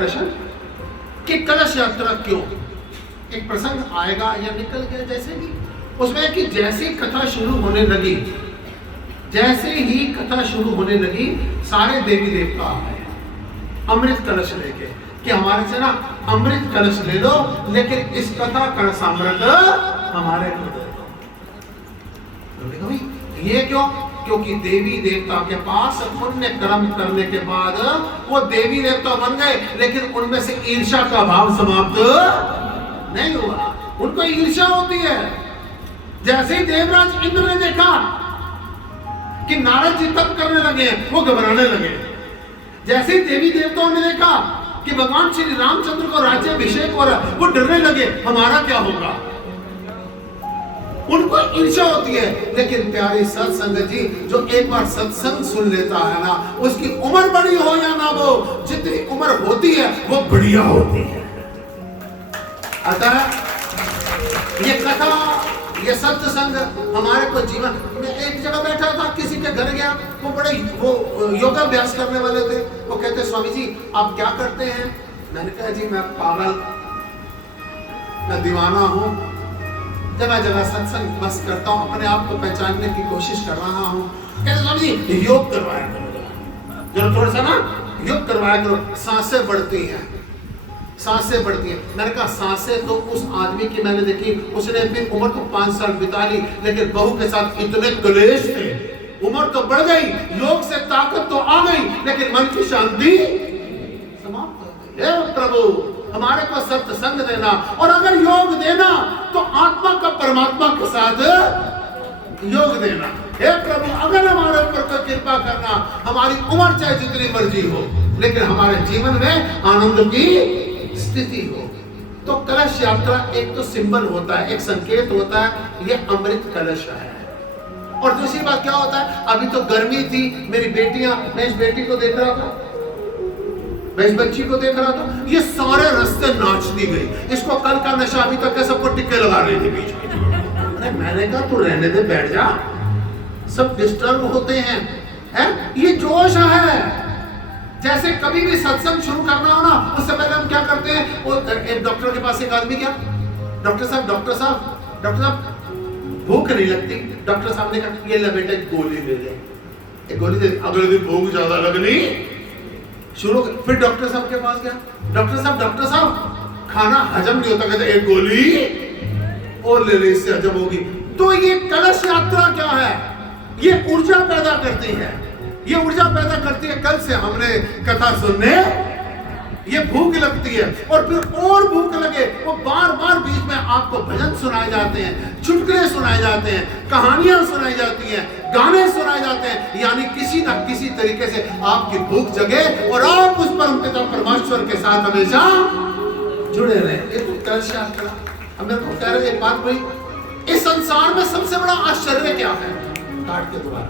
प्रश्न कि कलश यात्रा क्यों? एक प्रसंग आएगा या निकल गया जैसे भी, उसमें कि जैसे ही कथा शुरू होने लगी, जैसे ही कथा शुरू होने लगी, सारे देवी देवता आए अमृत कलश लेके कि हमारे से ना अमृत कलश ले लो, लेकिन इस कथा कलशामृत हमारे को दे दो। ये क्यों? क्योंकि देवी देवता के पास पुण्य कर्म करने के बाद वो देवी देवता बन गए, लेकिन उनमें से ईर्ष्या का भाव समाप्त नहीं हुआ। उनको ईर्ष्या होती है। जैसे ही देवराज इंद्र ने देखा कि नारद जी तप करने लगे, वो घबराने लगे। जैसे ही देवी देवताओं ने देखा कि भगवान श्री रामचंद्र को राज्याभिषेक हो रहा, वो डरने लगे, हमारा क्या होगा। उनको ईर्ष्या होती है। लेकिन प्यारी सत्संगत जी, जो एक बार सत्संग सुन लेता है ना, उसकी उम्र बड़ी हो या ना हो, जितनी उम्र होती है वो बढ़िया होती है। अतः ये कथा, ये सत्संग हमारे को जीवन में। एक जगह बैठा था, किसी के घर गया, वो योगाभ्यास करने वाले थे। वो कहते स्वामी जी आप क्या करते हैं? मैंने कहा जी मैं पागल, मैं दीवाना हूँ, जगह जगह सत्संग बस करता हूँ, अपने आप को पहचानने की कोशिश कर रहा हूँ। कहते स्वामी जी योग करवाया करो, जरा थोड़ा सा ना योग करवाया करो, सांसें बढ़ती हैं, सांसें बढ़ती हैं। मैंने कहा सांसें तो उस आदमी की मैंने देखी, उसने अपनी उम्र तो 5 साल बिता ली, लेकिन बहू के साथ इतने क्लेश थे, उम्र तो बढ़ गई, योग से ताकत तो आ गई, लेकिन मन की शांति समाप्त हो गई। हे प्रभु हमारे को सत्संग देना, और अगर योग देना तो आत्मा का परमात्मा के साथ योग देना। हे प्रभु अगर हमारे ऊपर कोई कृपा करना, हमारी उम्र चाहे जितनी मर्जी हो, लेकिन हमारे जीवन में आनंद की स्थिति हो। तो कलश यात्रा एक तो सिंबल होता है, एक संकेत होता है, ये अमृत कलश है। और दूसरी बात क्या होता है, अभी तो गर्मी थी, मेरी बेटियां, मैं इस बेटी को देख रहा था, मैं इस बच्ची को देख रहा था, ये सारे रास्ते नाचती गई, इसको कल का नशा अभी तक सबको टिक्के लगा रही थी बीच में। अरे मैंने कहा तू रहने दे, बैठ जा, सब डिस्टर्ब होते हैं, ये जोश है। जैसे कभी भी सत्संग शुरू करना हो ना, उससे पहले हम क्या करते हैं, वो एक डॉक्टर के पास एक आदमी गया, डॉक्टर साहब भूख नहीं लगती। डॉक्टर साहब ने कहा ये ले बेटा एक गोली ले ले, एक गोली दे। अगले दिन भूख ज्यादा लगनी शुरू। फिर डॉक्टर साहब के पास गया, डॉक्टर साहब खाना हजम नहीं होता, कहते एक गोली और ले ले, इससे हजम होगी। तो ये कलश यात्रा क्या है, ये ऊर्जा पैदा करती है, ये ऊर्जा पैदा करती है। कल से हमने कथा सुनने, ये भूख लगती है, और फिर और भूख लगे, वो बार बार बीच में आपको भजन सुनाए जाते हैं, चुटकुले सुनाए जाते हैं, कहानियां सुनाई जाती हैं, गाने सुनाए जाते हैं, यानी किसी न किसी तरीके से आपकी भूख जगे और आप उस परमपिता परमेश्वर के साथ हमेशा जुड़े रहे। ये तो कलश यात्रा। अब मेरे को कह रहे एक बात भाई, इस संसार में सबसे बड़ा आश्चर्य क्या है? काट के दोबारा